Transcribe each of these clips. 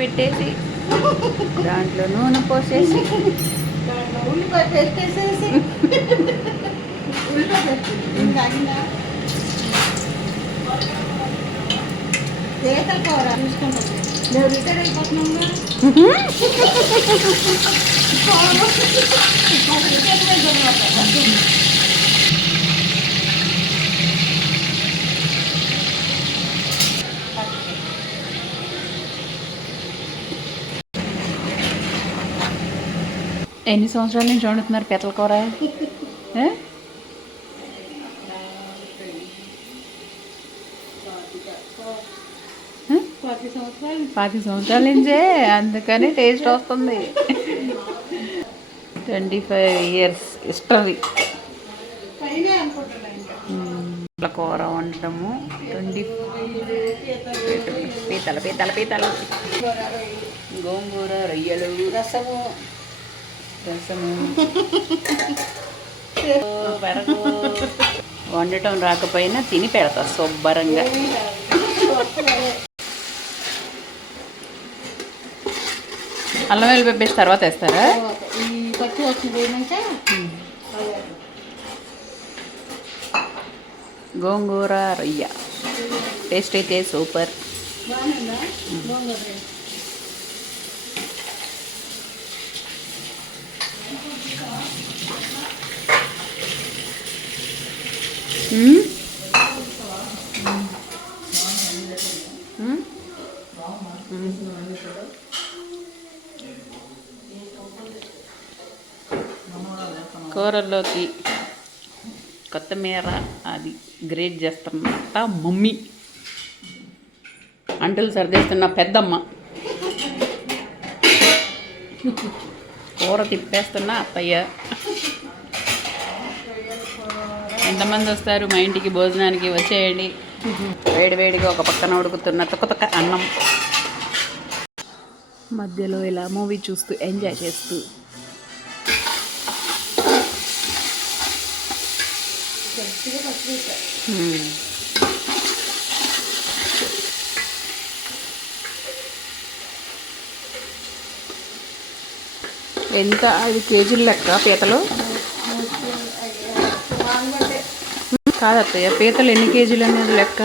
పెట్టేసి దాంట్లో నూనె పోసేసి దాంట్లో ఉల్లిపాయ పేస్ట్ వేసేసి ఉల్లిపాయ పేస్ట్ పీతల కూర చూసుకుంటాం మేము రిటైర్ అయిపోతున్నాము ఎన్ని సంవత్సరాల నుంచి వండుతున్నారు పీతల కూర? 10 సంవత్సరాల నుంచే, అందుకని టేస్ట్ వస్తుంది. 25 years హిస్టరీ. కూర వండటము 20 పీతలు గోంగూర రొయ్యలు రసము పెరగు వండటం రాకపోయినా తిని పెడతా శుభ్రంగా. అల్లం వెల్లుల్లి పేస్ట్ తర్వాత వేస్తారా? గోంగూర రొయ్య టేస్ట్ అయితే సూపర్. కూరల్లోకి కొత్తిమీర అది గ్రేట్ చేస్తున్నట్ట మమ్మీ, అంటులు సర్దేస్తున్న పెద్దమ్మ, కూర తిప్పేస్తున్న అత్తయ్య. ఎంతమంది వస్తారు మా ఇంటికి భోజనానికి? వచ్చేయండి. వేడివేడిగా ఒక పక్కన ఉడుకుతున్న తొక్క అన్నం, మధ్యలో ఇలా మూవీ చూస్తూ ఎంజాయ్ చేస్తూ. ఎంత? 5 కేజీల లెక్క పీతలు కాదత్తయ్య, పీతలు ఎన్ని కేజీలు అనేది లెక్క?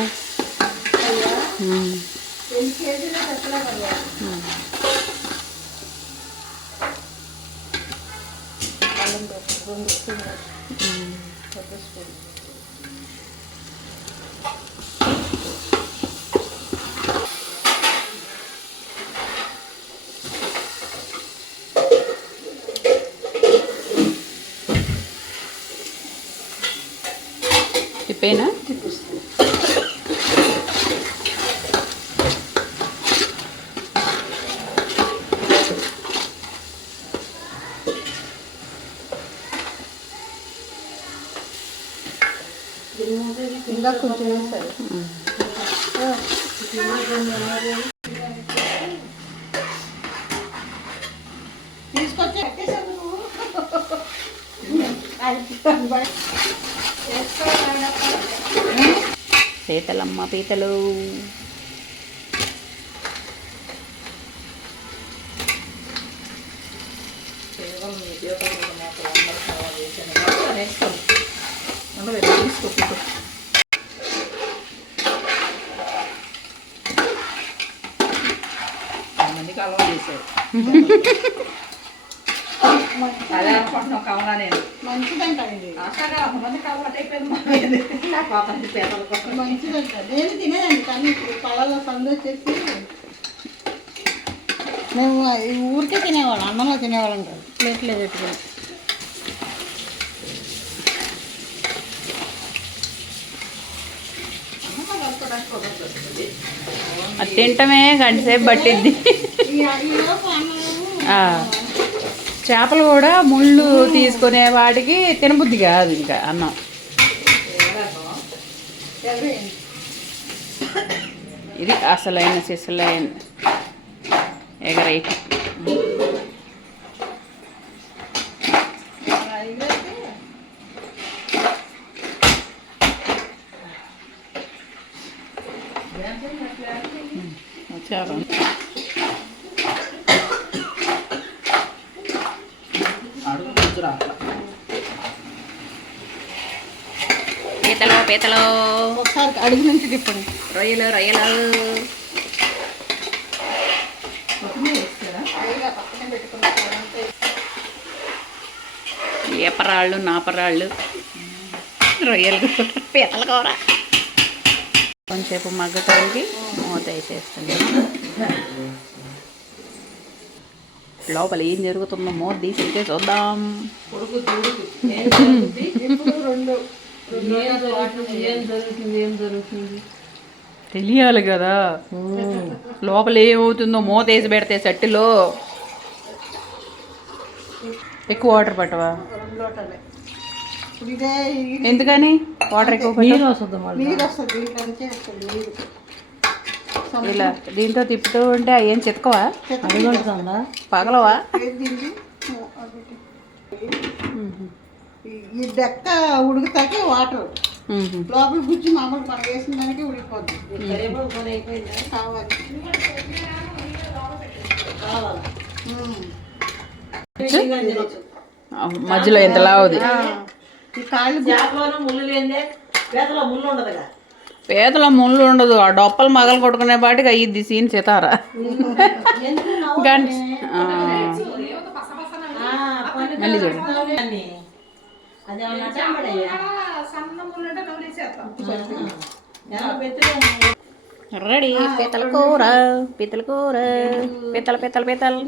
తిప్పేనా? ఇంకా కొంచెం వేస్తారు. తీసుకొచ్చి పీతలమ్మ పీతలు. మందికి అలవాటు చేశారు. అదే అనుకుంటున్నాం కావాలా నేను మంచిదంటండి. మందికి అలవాటు అయిపోయింది. మంచిదంట నేను తినేదండి, కానీ ఇప్పుడు పళ్ళలో సందు వచ్చేసి మేము ఊరికే తినేవాళ్ళం, అన్నంలో తినేవాళ్ళం కాదు, ప్లేట్లో పెట్టుకుని. అది తింటమే గంట సేపు పట్టిద్ది. చేపలు కూడా ముళ్ళు తీసుకునే వాటికి తినబుద్ధి కాదు ఇంకా అన్నం. ఇది అసలైన సిసలైన ఎగరైతే. వచ్చారు పీతలు ఒకసారి అడుగు నుంచి తిప్పండి. రొయ్యలు రొయ్యలు కొత్తిమీర వేస్తారా? అడిగా పక్కనే పెట్టుకున్నాను. ఏపరాళ్ళు నాపరాళ్ళు రొయ్యలు కూర పీతల కూర కొంచెంసేపు మగ్గటానికి మూత వేసేస్తుంది. లోపల ఏం జరుగుతుందో మూత తీసి చూద్దాం. తెలియాలి కదా లోపల ఏమవుతుందో మూత వేసి పెడితే సట్టిలో. ఎక్కువ వాటర్ పట్టవా? 2 లోటాలే. ఇప్పుడు ఇదే ఎందుకని వాటర్ ఎక్కువ పట్టు? నీరు వస్తుంది, దీంట్లో నుంచే వస్తుంది నీరు. ఇలా దీంతో తిప్పుతూ ఉంటే ఏం చితకవా? అడుగుంటుందా పగలవా? ఈ డెక్క ఉడుకుతాకే వాటర్ లోపల గుజ్జు మామూలు మనం వేసిన దానికి ఉడికిపోద్ది. కావాలి మధ్యలో ఎంత లావుది. ఈ కాళ్ళు పేదల ముళ్ళు ఉండదు. ఆ డొప్పలు మగలు కొట్టుకునే పాటికి అయ్యిద్ది సీన్ సితారా. మళ్ళీ చూడు రెడీ పీతల కూర పీతల కూర పీతల పీతల పీతలు.